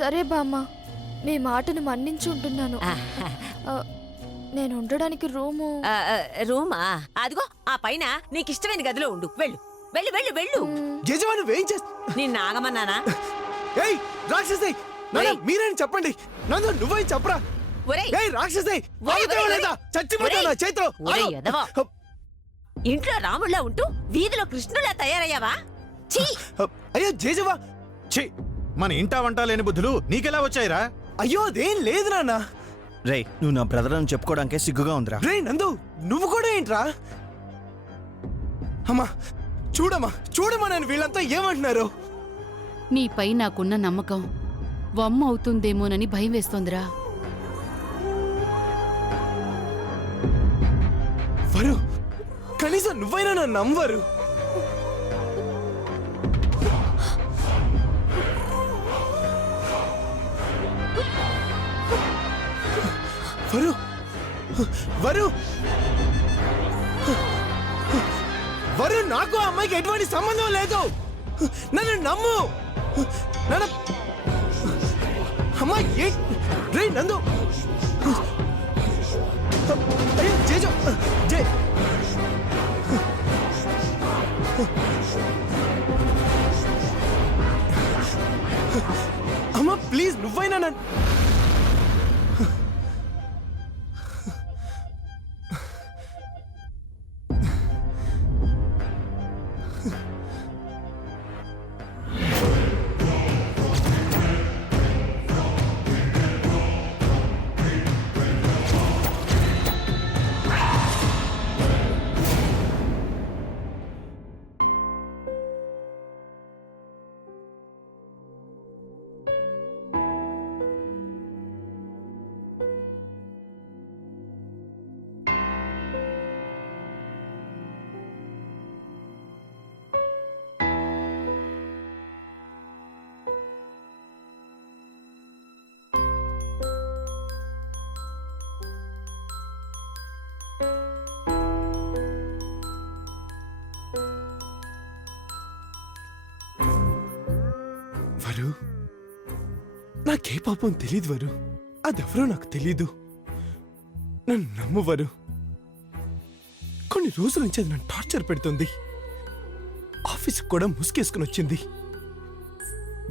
సరే బామ్మ, మీ మాటను మన్నించుంటున్నాను. నేను ఉండడానికి రూమా? అదిగో ఆ పైన నీకిష్టమైన గదిలో ఉండు. వెళ్ళు వెళ్ళు వెళ్ళు వెళ్ళు. యజమాని ఏం చేస్తా? నిన్ను ఆగమన్నానా? ఏయ్ రాక్షసి, మీరేం చెప్పండి. నందు నువ్వేం చెప్పరా? ఏయ్ రాక్షసి, చచ్చిపోతా నా చేతిలో. ఇంట్లో రాముళ్ళ ఉంటూ వీధిలో కృష్ణులా తయారయ్యావా? అయ్యో జేజవా, మన ఇంటా వంట లేని బుద్ధులు నీకెలా వచ్చాయిరా? అయ్యో అదేం లేదు నాన్న. రే, నువ్వు నా బ్రదర్ అని చెప్పుకోవడానికే సిగ్గుగా ఉందిరా. రే నందు, నువ్వు కూడా ఏంట్రా? అమ్మా చూడమ్మా నేను వీళ్ళంతా ఏమంటున్నారు? నీపై నాకున్న నమ్మకం వమ్మ అవుతుందేమోనని భయం వేస్తోందిరా. వరు, కనీసం నువ్వైనా నన్ను నమ్మరు. వరు వరు వరు, నాకు ఆ అమ్మాయికి ఎటువంటి సంబంధం లేదు. నన్ను నమ్ము. అమ్మాయి రే నందు. అయ్యో జేజో, జే అమ్మా ప్లీజ్ నువ్వైనా నన్ను. వరు, నాకే పాపం తెలీదు వరు. అదెవరో నాకు తెలీదు. నన్ను నమ్ము వరు. కొన్ని రోజుల నుంచి అది నన్ను టార్చర్ పెడుతుంది. ఆఫీస్కి కూడా ముసుగేసుకుని వచ్చింది.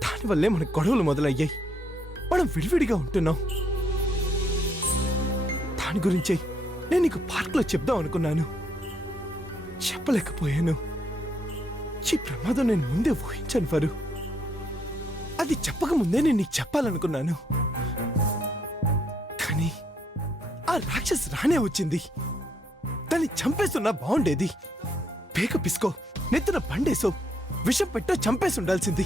దానివల్లే మనకు గొడవలు మొదలయ్యాయి. మనం విడివిడిగా ఉంటున్నాం. దాని గురించే నేను నీకు పార్క్లో చెప్దాం అనుకున్నాను, చెప్పలేకపోయాను. ఈ ప్రమాదం నేను ముందే ఊహించాను వరు. అది చెప్పకముందే నేను నీకు చెప్పాలనుకున్నాను. కానీ ఆ రాక్షసి రానే వచ్చింది. దాన్ని చంపేస్తున్నా బాగుండేది. పేక పిసుకో, నెత్తిన బండేసో, విషం పెట్టో చంపేసి ఉండాల్సింది.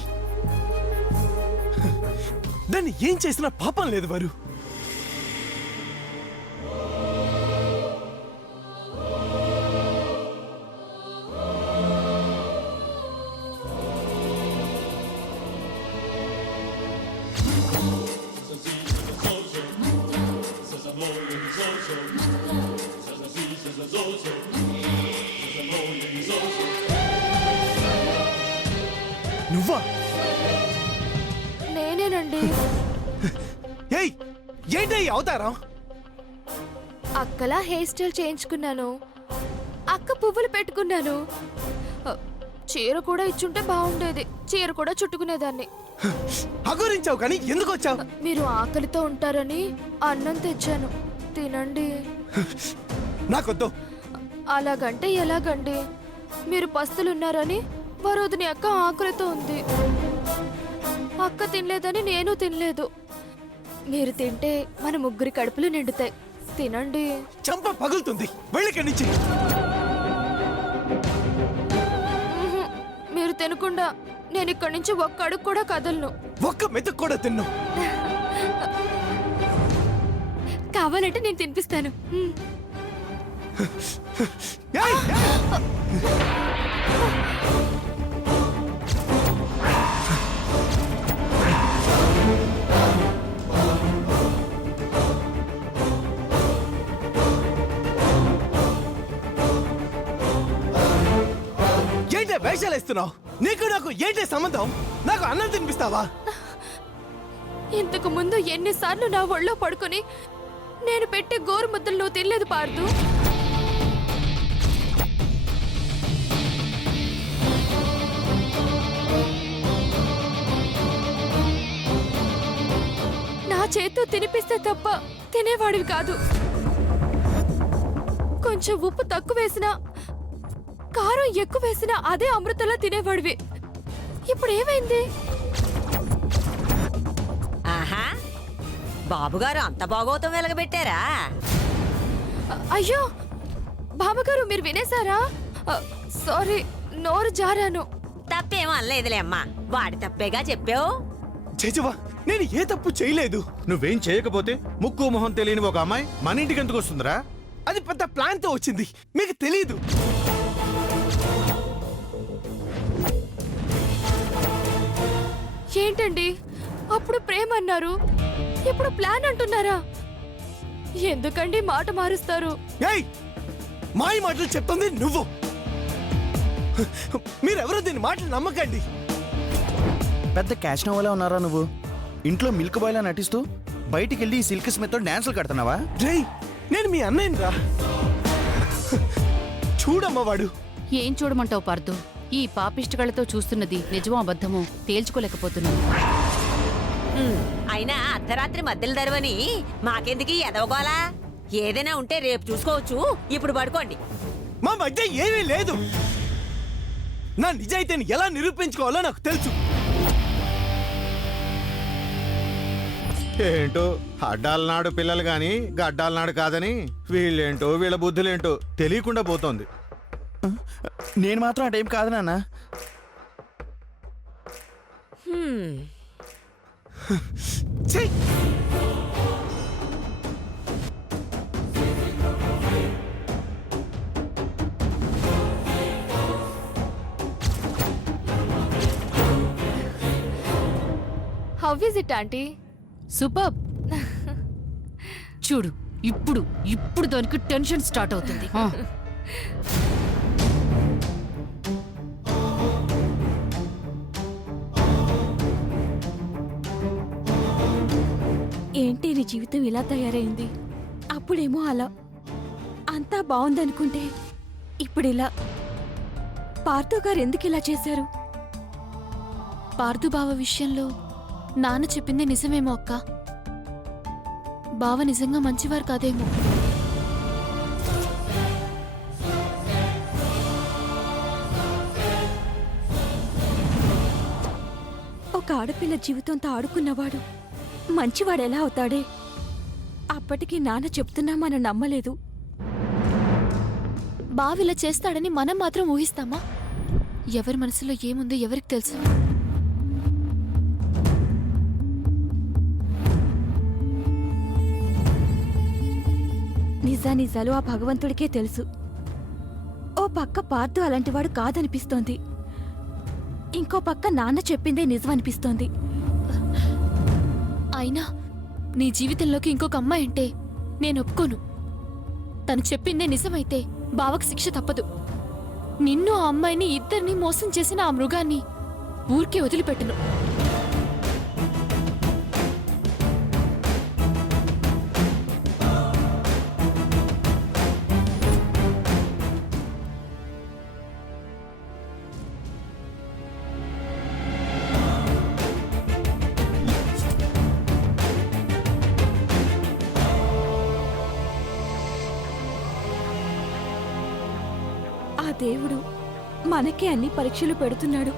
దాన్ని ఏం చేసినా పాపం లేదు వరు. నువ్వా? నేనేనండి. ఏయ్ ఏంటి అవతారం? అక్కలా హెయిర్ స్టైల్ చేయించుకున్నాను. అక్క పువ్వులు పెట్టుకున్నాను. చీర కూడా ఇచ్చుంటే బాగుండేది. చీర కూడా చుట్టుకునేదాన్ని. అగురించావు కానీ ఎందుకు వచ్చావు? మీరు ఆకలితో ఉంటారని అన్నం తెచ్చాను, తినండి. నాకొద్దు. అలాగంటే ఎలాగండి? మీరు పస్తులున్నారని వరోధిని అక్క ఆకలితో ఉంది. అక్క తినలేదని నేను తినలేదు. మీరు తింటే మన ముగ్గురి కడుపులు నిండుతాయి. తినండి. చంప పగులుతుంది. వెళ్ళిక్కడి నుంచి. మీరు తినకుండా నేను ఇక్కడి నుంచి ఒక్క అడుగు కూడా కదలను. ఒక్క మెతుకు కూడా తిన్ను. కావాలంటే నేను తినిపిస్తాను. ఏంటే వేషాలు ఇస్తున్నావు? నీకు నాకు ఏంటే సంబంధం? నాకు అన్నం తినిపిస్తావా? ఇంతకు ముందు ఎన్నిసార్లు నా ఒళ్ళో పడుకొని నేను పెట్టే గోరు ముద్దలు నువ్వు తినలేదు పార్దు. నా చేత్తో తినిపిస్తే తప్ప తినేవాడివి కాదు. కొంచెం ఉప్పు తక్కువ వేసినా కారం ఎక్కువ వేసినా అదే అమృతలా తినేవాడివి. ఇప్పుడు ఏమైంది? ఆహా, బాబుగారు అంత బాగోతం వెలగబెట్టారా? అయ్యో బామ్మగారు, మీరు వినేశారా? సారీ, నోరు జారాను. తప్పేమో అనలేదులే అమ్మా, వాడి తప్పేగా చెప్పావు. జేజవ్వ, నేను ఏ తప్పు చేయలేదు. నువ్వేం చేయకపోతే ముక్కు మొహం తెలియని ఒక అమ్మాయి మన ఇంటికి ఎందుకు వస్తుందిరా? అది పెద్ద ప్లాన్ తో వచ్చింది, మీకు తెలీదు. ఏంటండి, అప్పుడు ప్రేమ అన్నారు, ఇప్పుడు ప్లాన్ అంటున్నారా? ఎందుకండి మాట మారుస్తారు? ఏయ్, మాయ మాటలు చెప్తుంది నువ్వు. మీరెవరో దీని మాటలు నమ్మకండి. పెద్ద క్యాష్ నోవలా ఉన్నారా నువ్వు? ఇంట్లో మిల్క్ బాయ్లా నటిస్తూ బయటికి వెళ్ళి ఈ సిల్క్ స్మిత్ తో డాన్సులు కడుతున్నావా? రేయ్, నేను మీ అన్నయ్యని రా. చూడమ్మా వాడు. ఏం చూడమంటావు పార్దు? ఈ పాపిష్టికళ్ళతో చూస్తున్నది నిజమో అబద్ధమో తేల్చుకోలేకపోతున్నాను. అయినా అర్ధరాత్రి మధ్యలో దరవని మాకెందుకు ఎదవగోలా? ఏదైనా ఉంటే రేపు చూసుకోవచ్చు, ఇప్పుడు పడుకోండి. మా మధ్య ఏమీ లేదు. నా నిజాయితీని ఎలా నిరూపించుకోవాలో నాకు తెలుసు. ఏంటో అడ్డాలనాడు పిల్లలు గాని గడ్డాలనాడు కాదని వీళ్ళేంటో వీళ్ళ బుద్ధులేంటో తెలియకుండా పోతోంది. నేను మాత్రం అటేం కాదు నాన్న. ఛీ! How is it aunty? Super. చూడు, ఇప్పుడు ఇప్పుడు దానికి టెన్షన్ స్టార్ట్ అవుతుంది. ఏంటి నీ జీవితం ఇలా తయారైంది? అప్పుడేమో అలా అంతా బాగుందనుకుంటే ఇప్పుడు ఇలా. పార్థు గారు ఎందుకు ఇలా చేశారు? పార్థు బావ విషయంలో నాన్న చెప్పింది నిజమేమో అక్క. బావ నిజంగా మంచివారు కాదేమో. ఒక ఆడపిల్ల జీవితంతో ఆడుకున్నవాడు మంచివాడెలా అవుతాడే? అప్పటికి నాన్న చెప్తున్నా మనం నమ్మలేదు. బావిలా చేస్తాడని మనం మాత్రం ఊహిస్తామా? ఎవరి మనసులో ఏముందో ఎవరికి తెలుసు? నిజానిజాలు ఆ భగవంతుడికే తెలుసు. ఓ పక్క పార్థు అలాంటివాడు కాదనిపిస్తోంది, ఇంకో పక్క నాన్న చెప్పిందే నిజమనిపిస్తోంది. అయినా నీ జీవితంలోకి ఇంకొక అమ్మాయి అంటే నేను ఒప్పుకోను. తను చెప్పిందే నిజమైతే బావకు శిక్ష తప్పదు. నిన్ను ఆ అమ్మాయిని ఇద్దరిని మోసం చేసిన ఆ మృగాన్ని ఊరికే వదిలిపెట్టను. ఆ దేవుడు మనకే అన్ని పరీక్షలు పెడుతున్నాడు.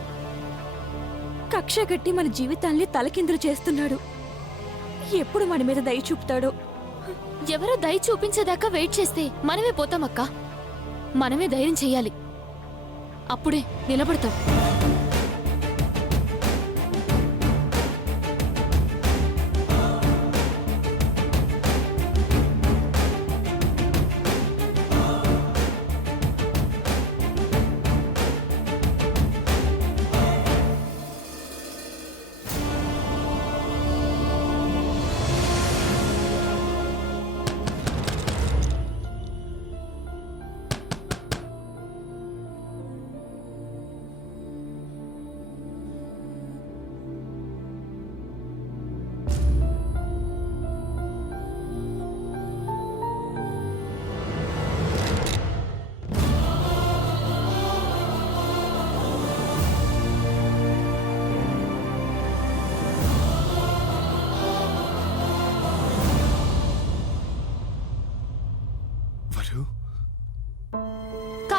కక్ష కట్టి మన జీవితాల్ని తలకిందులు చేస్తున్నాడు. ఎప్పుడు మన మీద దయ చూపుతాడో? ఎవరో దయ చూపించేదాకా వెయిట్ చేస్తే మనమే పోతామక్క. మనమే ధైర్యం చెయ్యాలి, అప్పుడే నిలబడతాం.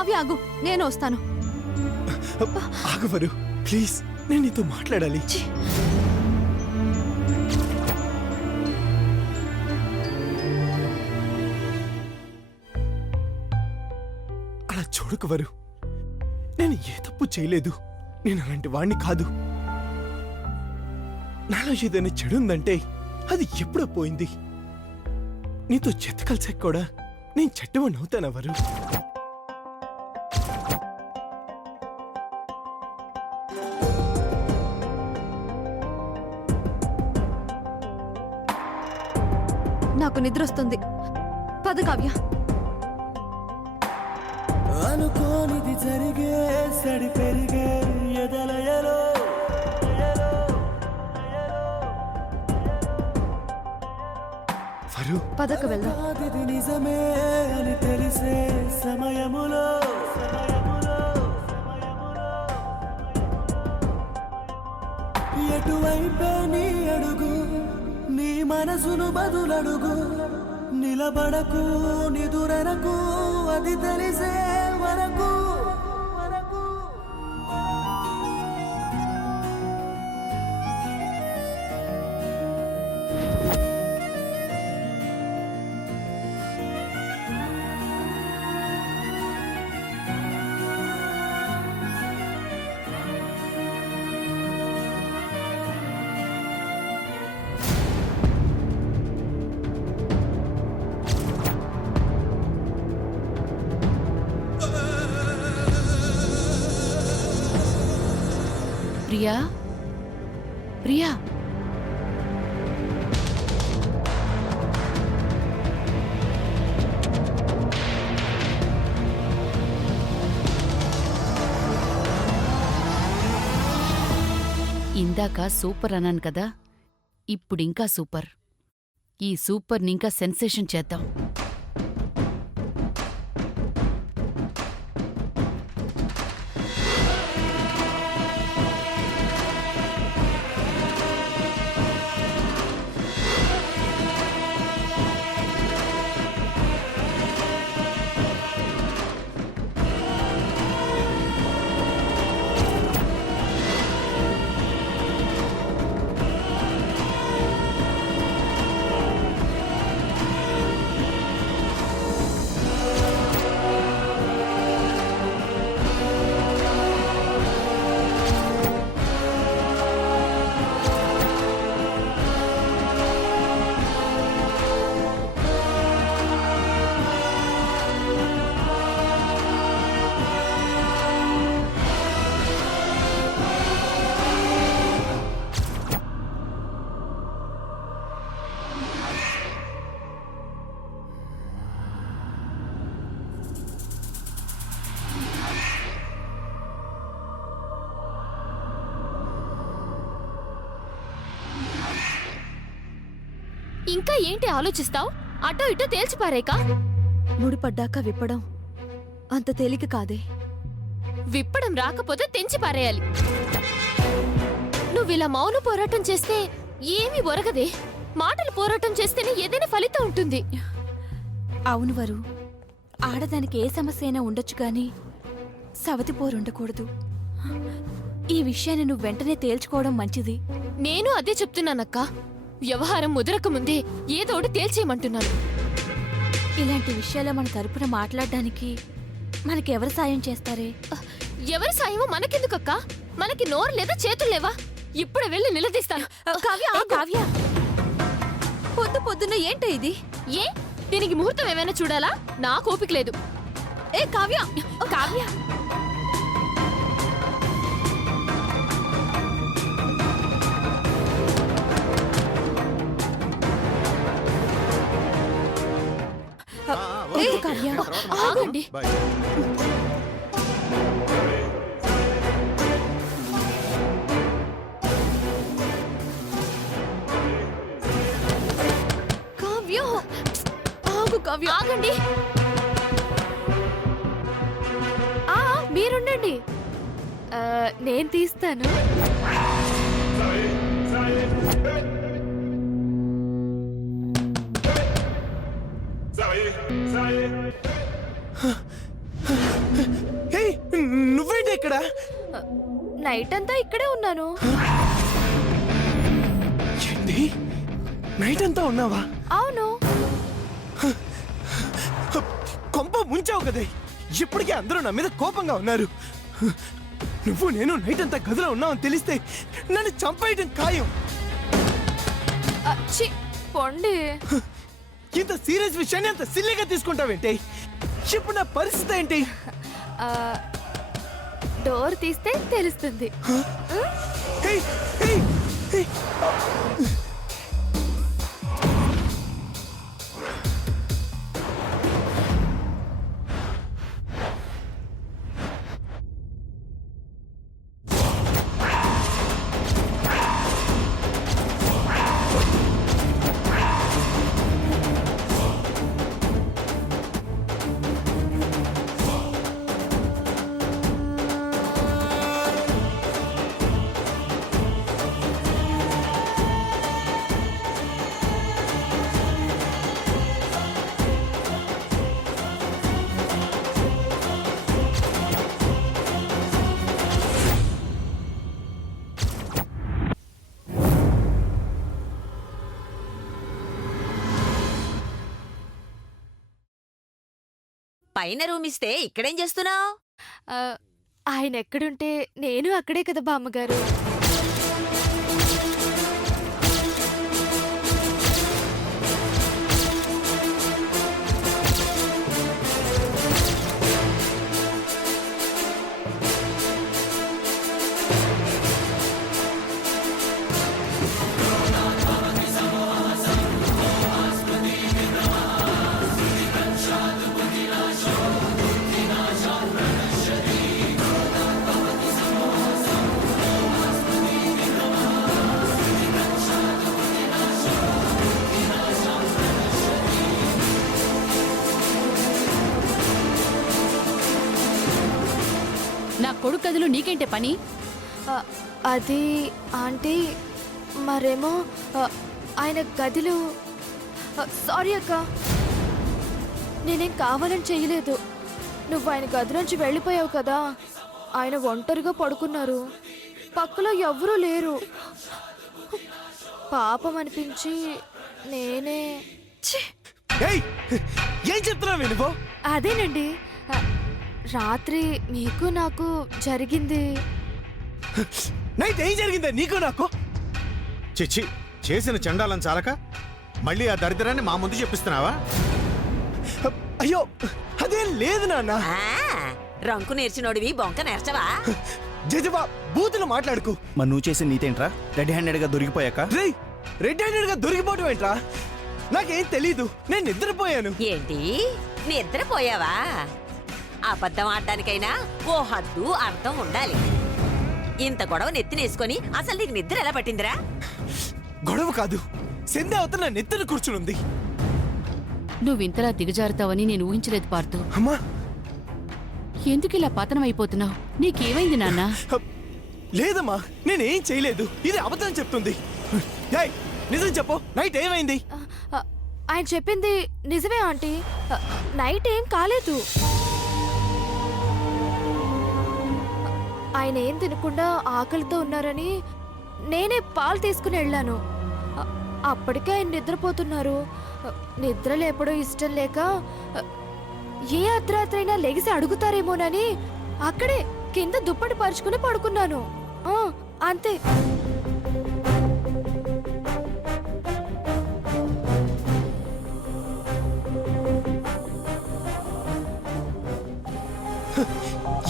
కావ్య ఆగు, నేను వస్తాను. ఆగవరు ప్లీజ్, నేను నీతో మాట్లాడాలి. అలా చూడకవరు, నేను ఏ తప్పు చేయలేదు. నేను అలాంటి వాణ్ణి కాదు. నాలో ఏదైనా చెడు ఉందంటే అది ఎప్పుడో పోయింది. నీతో చెత్త కలిసాక కూడా నేను చెడ్డవాణ్ణి అవుతానవరు. నాకు నిద్ర వస్తుంది. పద కావ్య. అనుకోనిది జరిగే సడి పెరిగే ఎదలయలో వరు, పదకు వెళ్దాం. అది నిజమే అని తెలిసే సమయములో ఎటువైపే నీ అడుగు, నీ మనసును బదులడుగు. నిలబడకు నిదురనకు, అది తెలిసే వరకు. ప్రియా, ప్రియా, ఇందాక సూపర్ అన్నాను కదా, ఇప్పుడింకా సూపర్. ఈ సూపర్ని ఇంకా సెన్సేషన్ చేద్దాం. ఇంకా ఏంటి ఆలోచిస్తావు? అటో ఇటో తేల్చిపారేక. ముడిపడ్డాక విప్పడం అంత తేలిక కాదే. విప్పడం రాకపోతే తెంచి పారేయాలి. నువ్విలా మౌన పోరాటం చేస్తే ఏమీ ఒరగదే. మాటలు పోరాటం చేస్తేనే ఏదైనా ఫలితం ఉంటుంది. అవును వరు, ఆడదానికి ఏ సమస్య అయినా ఉండొచ్చు గాని సవతి పోరుండకూడదు. ఈ విషయాన్ని నువ్వు వెంటనే తేల్చుకోవడం మంచిది. నేను అదే చెప్తున్నానక్క. వ్యవహారం ముదరక ముందే ఏదోటి తేల్చేయమంటున్నాను. ఇలాంటి విషయాల్లో మన తరపున మాట్లాడడానికి మనకెవరు సాయం చేస్తారే? ఎవరి సాయమో మనకెందుకక్క? మనకి నోరు లేదా చేతులు లేవా? ఇప్పుడు వెళ్ళి నిలదీస్తాను. కావ్య, కావ్య, పొద్దు పొద్దున్న ఏంటో ఇది? ఏ దీనికి ముహూర్తం ఏమైనా చూడాలా? నాకు ఓపిక లేదు. ఏ కావ్య, కావ్య, ఏ కావ్య, ఆగండి. బాయ్. కావ్య, ఆగు కావ్య, ఆగండి. మీరుండండి, నేను తీస్తాను. నైట్ అంతా ఇక్కడే ఉన్నాను. ఏంటి నైట్ అంతా ఉన్నావా? అవును. కొంప ముంచావు కదే. ఇప్పటికే అందరూ నా మీద కోపంగా ఉన్నారు. నువ్వు నేను నైట్ అంతా గదిలో ఉన్నావని తెలిస్తే నన్ను చంపేయడం ఖాయం. ఛీ, పొండి. ఇంత సీరియస్ విషయాన్ని అంత సిల్లీగా తీసుకుంటావేంటి? ఇప్పుడు నా పరిస్థితి ఏంటి? డోర్ తీస్తే తెలుస్తుంది. హే, హే, హే. పైన రూమ్ ఇస్తే ఇక్కడేం చేస్తున్నావు? ఆయన ఎక్కడుంటే నేను అక్కడే కదా బామ్మగారు. నా కొడుకు గదిలో నీకేంటే పని? అది ఆంటీ, మరేమో ఆయన గదిలో. సారీ అక్క, నేనేం కావాలని చేయలేదు. నువ్వు ఆయన గదిలోంచి వెళ్ళిపోయావు కదా, ఆయన ఒంటరిగా పడుకున్నారు. పక్కలో ఎవ్వరూ లేరు. పాపం అనిపించి నేనే. ఛీ! ఏయ్, ఏం చెప్తున్నావు నువ్వు? అదేనండి, రాత్రి మీకు నాకు జరిగింది. నైట్ ఏం జరిగిందా నీకు నాకు? చిచ్చి, చేసిన చండాలం చాలక మళ్ళీ ఆ దరిద్రాన్ని మా ముందు చెప్పిస్తున్నావా? అయ్యో, అదేం లేదు నాన్న. రంకు నేర్చినోడివి బొంక నేర్చవా? జజబా, బూతులు మాట్లాడుకు. మరి నువ్వు చేసిన నీతేంట్రా? రెడ్ హ్యాండెడ్ గా దొరికిపోయాక రేయ్, రెడ్ హ్యాండెడ్ గా దొరికిపోవడం ఏంట్రా? నాకేం తెలీదు, నేను నిద్రపోయాను. ఏంటి, నిద్రపోయావా? అబద్ధం ఆడడానికైనా ఓ హద్దు అర్థం ఉండాలి. ఇంత గొడవ నెత్తినేసుకొని అసలు నీకు నిద్ర ఎలా పట్టిందిరా? గొడవ కాదు, సంధ్య అవతల నా నెత్తిన కూర్చునుంది. నువ్వింతలా దిగజారుతావని నేను ఊహించలేదు పార్థు. అమ్మా, ఎందుకు ఇలా పతనం అయిపోతున్నావు? నీకేమైంది నాన్న? లేదమ్మా, నేనేం చేయలేదు. ఇది అబద్ధం చెప్తుంది. ఏయ్, నిజం చెప్పు, నైట్ ఏమైంది? ఆయన చెప్పింది నిజమే ఆంటీ. నైట్ ఏం కాలేదు. ఆయన ఏం తినకుండా ఆకలితో ఉన్నారని నేనే పాలు తీసుకుని వెళ్ళాను. అప్పటికే ఆయన నిద్రపోతున్నారు. నిద్ర లేపడం ఇష్టం లేక ఏ అర్ధరాత్రైనా లెగిసి అడుగుతారేమోనని అక్కడే కింద దుప్పటి పరుచుకుని పడుకున్నాను. అంతే.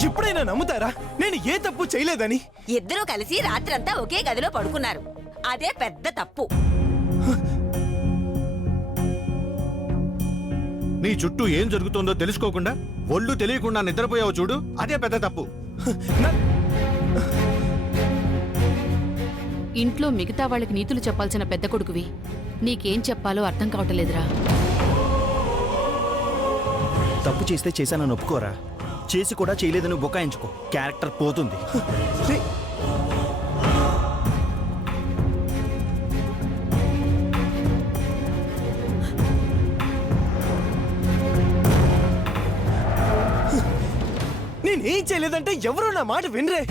ఇప్పుడైనా నమ్ముతారా నేను ఏ తప్పు చేయలేదని? ఇద్దరూ కలిసి రాత్రంతా ఒకే గదిలో పడుకున్నారు. అదే పెద్ద తప్పు. నీ చుట్టూ ఏం జరుగుతుందో తెలుసుకోకుండా ఒళ్ళు తెలియకుండా నిద్రపోయావు చూడు, అదే పెద్ద తప్పు. ఇంట్లో మిగతా వాళ్ళకి నీతులు చెప్పాల్సిన పెద్ద కొడుకువి. నీకేం చెప్పాలో అర్థం కావట్లేదురా. తప్పు చేస్తే చేశానని ఒప్పుకోరా. చేసి కూడా చేయలేదని బుకాయించుకో, క్యారెక్టర్ పోతుంది. నేనేం చేయలేదంటే ఎవరో నా మాట వినరే.